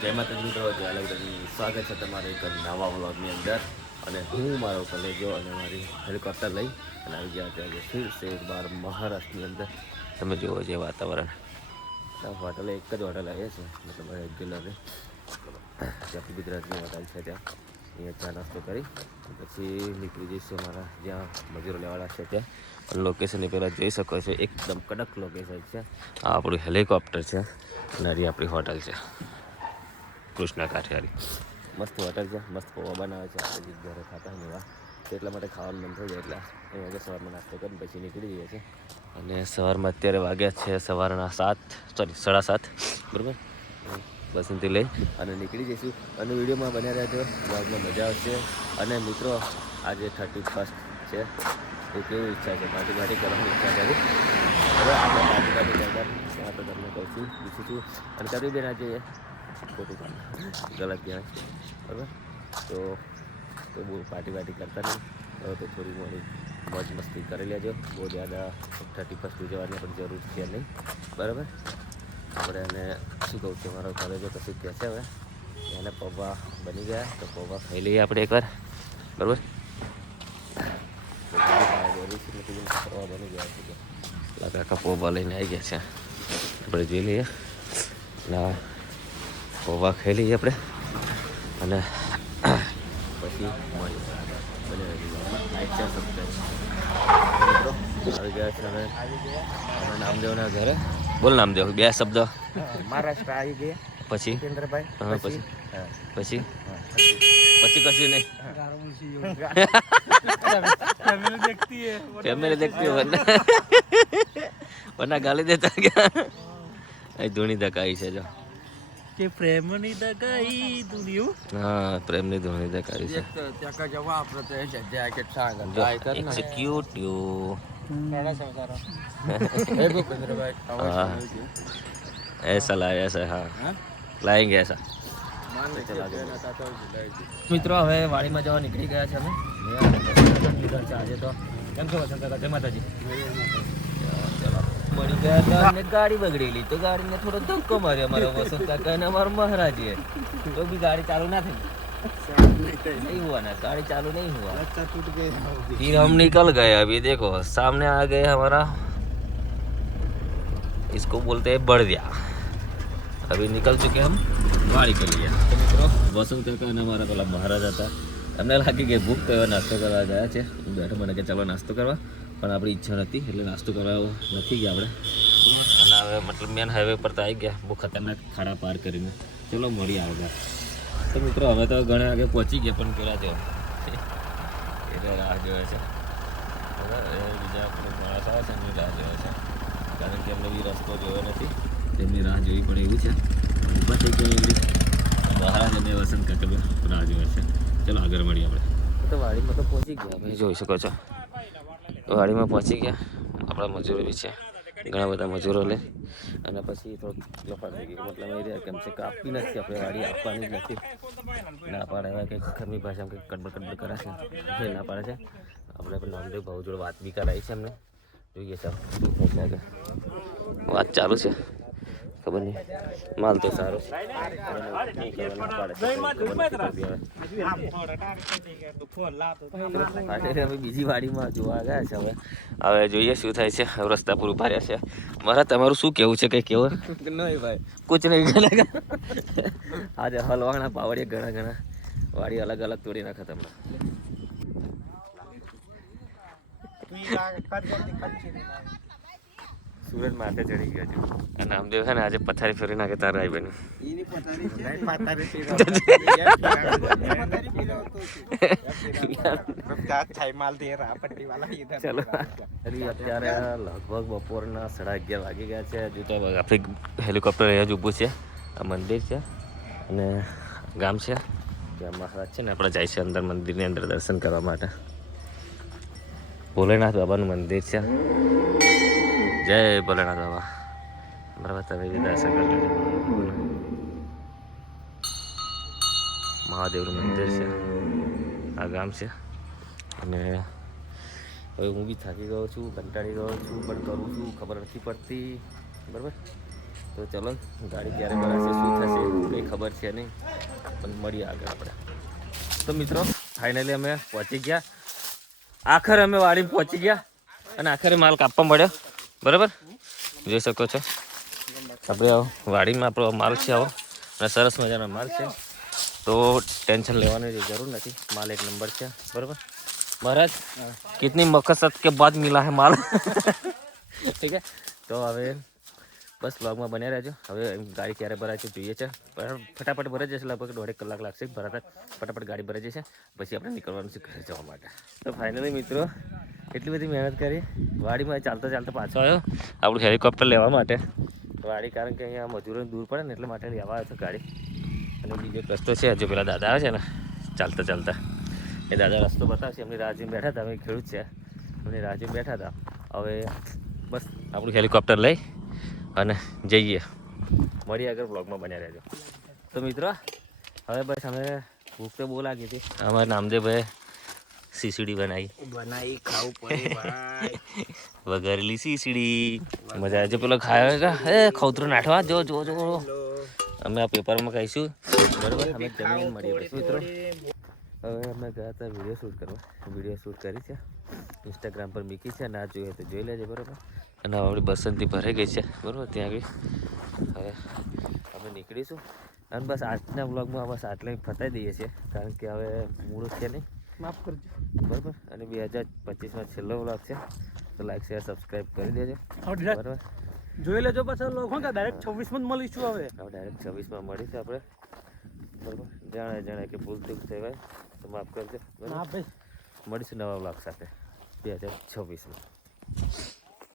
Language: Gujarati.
જય માતાજી મિત્રો, જય અલગની સ્વાગત છે તમારે એક નવા વ્લોગની અંદર. અને હું મારો કલેજો અને મારી હેલિકોપ્ટર લઈ અને આવી ગયા ત્યાં ફિર છે એક બાર મહારાષ્ટ્રની અંદર. તમે જુઓ જે વાતાવરણ. હોટલ એક જ હોટલ આવે છે, મતલબ રેગ્યુલર જ્યાં ગુજરાતની હોટલ છે ત્યાં. અહીંયા ચા નાસ્તો કરી પછી નીકળી જઈશું અમારા જ્યાં મજૂરો લેવાના છે ત્યાં. લોકેશન લોકેશનની પહેલાં જોઈ શકો છો, એકદમ કડક લોકેશન છે. આ આપણું હેલિકોપ્ટર છે અને આપણી હોટલ છે. કૃષ્ણા કાઠિયારી મસ્ત હોટલ છે મસ્ત પૌવા બનાવે છે આપણે જે ઘરે ખાતા હોય એવા. એટલા માટે ખાવાનું મન થઈ જાય એટલે એ વાગે સવારમાં નાસ્તો કરીને પછી નીકળી જઈએ છે અને સવારમાં અત્યારે વાગ્યા છે સવારના સાત સોરી સાડા સાત બરાબર? બસંતી લઈ. અને નીકળી જઈશું. અને વિડીયોમાં બન્યા રહેજો વ્લોગમાં મજા આવશે. અને મિત્રો આજે થર્ટી ફર્સ્ટ છે. એ કેવી ઈચ્છા છે? પાર્ટી પાર્ટી કરવાની ઈચ્છા કરી હવે આપણે પાર્ટી પાર્ટી કરતા તો તમને કહું છું પૂછું છું. અને કરવી બેન આજે ખોટું કામ ગલત કહેવાય. બરાબર? તો તો બહુ પાર્ટી પાર્ટી કરતા નહીં. હવે તો થોડી મોડી મોજ મસ્તી કરી લેજો. બહુ જ્યાદા થર્ટી ફર્સ્ટ ઉજવવાની પણ જરૂર છે નહીં. બરાબર? આપણે એને શું કહું છું મારો કોલેજો કશું કહે છે હવે. એને પૌવા બની ગયા. તો પૌવા ખાઈ લઈએ આપણે એકવાર. બરાબર? પૌવા બની ગયા છે. કાકા પૌવા લઈને આવી ગયા છે. આપણે જોઈ લઈએ. ના. પૌવા ખાઈ લઈએ આપણે. અને પછી આવી ગયા છે અમે નામદેવના ઘરે. બોલ નામદેવ બે શબ્દ. મહારાષ્ટ્ર આવી ગયા પછી? હા પછી? પછી? પછી કશું નહીં. ફેમિલી દેખતી વરના ગાલી દેતા ગયા ધૂણી ધકાઈ છે જો. કે પ્રેમની દગાઈ દુનિયો? હા પ્રેમની ધોની દગાઈ છે. ત્યાં કા જવા આપણે તો એ કે સાંગ ટ્રાય કર ને. એક્ઝિક્યુટ યુ કેડા સંસારો એ ભૂપેન્દ્રભાઈ એસા લાય એસા હા. લાયેંગે એસા મિત્રો હવે વાડીમાં જવા નીકળી ગયા છે અમે. આજે તો કેમ છો વસંત કાકા જય માતાજી. ચલો મળી ગયા હતા અને ગાડી બગડેલી તો ગાડીને થોડો ધક્કો માર્યો અમારો વસંત કાકા અને અમારો મહારાજીએ તો બી ગાડી ચાલુ ના થઈ नहीं हुआ ना गाड़ी चालू नहीं हुआ टूट गए फिर हम निकल गए अभी देखो सामने आ गए हमारा इसको बोलते हैं बढ़िया अभी निकल चुके हम गाड़ी के लिए तो मित्रों वसंत काका અને અમારા પેલા મહારાજ હતા એમને લાગી કે ભૂખ તો એવા નાસ્તો કરવા ગયા છે હું બેઠો મને કે ચાલો નાસ્તો કરવા પણ આપણી ઈચ્છા નથી એટલે નાસ્તો કરવા નથી ગયા આપણે. અને હવે મતલબ મેન હાઈવે પર તો આવી ગયા બહુ ખતરનાક ખાડા પાર કરીને. ચલો મળી આવે તો મિત્રો હવે તો ઘણા આગળ પહોંચી ગયા પણ પેલા જો એટલે રાહ જોવે છે. બરાબર એ બીજા માણસ આવે છે એમની રાહ જોવે છે. કારણ કે એમને બી રસ્તો જોયો નથી. તેમની રાહ જોવી પડે એવું છે. ઊભા થઈ ગયા એવી બહાર અને વસંત કાકા રાહ જોવે છે. ચલો આગળ મળીએ આપણે. તો વાડીમાં તો પહોંચી ગયા. તમે જોઈ શકો છો. વાડીમાં પહોંચી ગયા. આપણા મજૂરો બી છે. ઘણા બધા મજૂરો લે. અને પછી થોડુંક થઈ ગયું મતલબ એ રહ્યા કેમ છે કે આપવી નથી, આપણે વાડી આપવાની જ નથી. ના પાડે એવા કંઈક ખમી ભાષામાં કંઈક કડબડ કડબડ કરે છે. એ ના પાડે છે. આપણે પણ નામદેવ ભાવ જોડે વાત બી કરાવી છે અમને જોઈએ થાય વાત ચાલુ છે. ખબર નહીં. માલ તો સારો. હવે બીજી વાડીમાં જોવા ગયા છે હવે. હવે જોઈએ શું થાય છે. રસ્તા પૂરું ભર્યા છે. મારા તમારું શું કેવું છે? કંઈ કેવું નહીં ભાઈ. કુછ નહીં ઘણા આજે હલવાણા પાવડીએ ઘણા ઘણા વાડી અલગ અલગ તોડી નાખે તમને. તું સુરત માથે ચડી ગયા છે. અને નામદેવ છે ને આજે પથારી ફેરી નાખે તારા આવી બની. ચલો. અત્યારે લગભગ બપોરના સાડા અગિયાર વાગી ગયા છે. હજુ તો આપણી હેલિકોપ્ટર અહીંયા જ ઊભું છે. આ મંદિર છે અને ગામ છે. ત્યાં મહારાજ છે ને આપણે જાય છે અંદર મંદિરની અંદર દર્શન કરવા માટે. ભોલેનાથ બાબાનું મંદિર છે. જય ભોલેનાથ બાબા. બરાબર તમે દર્શન કરી મહાદેવનું મંદિર છે. આ ગામ છે. અને હવે હું બી થાકી ગયો છું, કંટાળી ગયો છું, પણ કરું છું. ખબર નથી પડતી. બરાબર? તો ચલો, ગાડી ક્યારે બનાવશે શું થશે કંઈ ખબર છે નહીં. પણ મળીએ આગળ આપણે. તો મિત્રો ફાઇનલી અમે પહોંચી ગયા. આખરે અમે વાડી પહોંચી ગયા અને આખરે માલ કાપવા મળ્યો. બરાબર? જોઈ શકો છો. આપણે આવો, વાડીમાં આપણો માલ છે આવો. અને સરસ મજાનો માલ છે. તો ટેન્શન લેવાની જરૂર નથી. માલ એક નંબર છે. બરાબર? મહારાજ કેટલી મકસદ કે બાદ મિલા હે માલ? ઠીક છે તો હવે બસ વ્લોગમાં બન્યા રહેજો. હવે ગાડી ક્યારે ભરાય છે જોઈએ છે. ફટાફટ ભરાઈ જશે લગભગ દોઢેક કલાક લાગશે. ભરાતા ફટાફટ ગાડી ભરાઈ જશે. પછી આપણે નીકળવાનું છે ઘરે જવા માટે. તો ફાઇનલી મિત્રો એટલી બધી મહેનત કરી. વાડીમાં ચાલતા ચાલતા પાછો આવ્યો. આપણું હેલિકોપ્ટર લેવા માટે. વાડી કારણ કે અહીંયા મજૂરોને દૂર પડે ને એટલે માટે લેવા આવ્યો હતો ગાડી. અને બીજો રસ્તો છે હજુ પેલા દાદા આવે છે ને ચાલતા ચાલતા. એ દાદા રસ્તો બતાવશે એમની રાહ બેઠા હતા અમે ખેડૂત છે. એમની રાહ બેઠા હતા. હવે બસ આપણું હેલિકોપ્ટર લઈ અને જઈએ. મળીએ આગળ બ્લોગમાં બન્યા રહેજો. તો મિત્રો હવે બસ અમે ભૂખ તો બહુ લાગી હતી. અમારે નામદેવભાઈ સીસીડી બનાવી. બનાવી ખાવું પડે ભાઈ. વઘારેલી સીસીડી. મજા આવે પેલો ખાયો કે એ ખૌતરું નાઠવા જો જો જો. અમે આ પેપરમાં કહીશું બરાબર? અમે જમીન મળીએ પછી મિત્રો. હવે અમે ગયા હતા વીડિયો શૂટ કરવા. વીડિયો શૂટ કરી છે. ઇન્સ્ટાગ્રામ પર મૂકી છે ના જોઈએ તો જોઈ લેજે બરાબર? અને હવે આપણી બસંતી ભરાઈ ગઈ છે. બરાબર? ત્યાં આગળ. હવે અમે નીકળીશું. અને બસ આજના બ્લોગમાં બસ આટલે ફતાઈ દઈએ છીએ. કારણ કે હવે મૂળ છે નહીં. માફ કરજો. બરાબર? અને બે હજાર પચીસમાં છેલ્લો વ્લોગ છે તો લાઈક શેર સબસ્ક્રાઈબ કરી દેજો. બરાબર? જોઈ લેજો પાછા લોકો કે ડાયરેક્ટ છવ્વીસમાં જ મળીશું હવે. હવે ડાયરેક્ટ છવ્વીસમાં મળીશું આપણે. બરાબર? જાણે જાણે કે ભૂલ ચૂક થઈ હોય તો માફ કરજો. બરાબર? ભાઈ. મળીશું નવા વ્લોગ સાથે બે હજાર છવ્વીસમાં.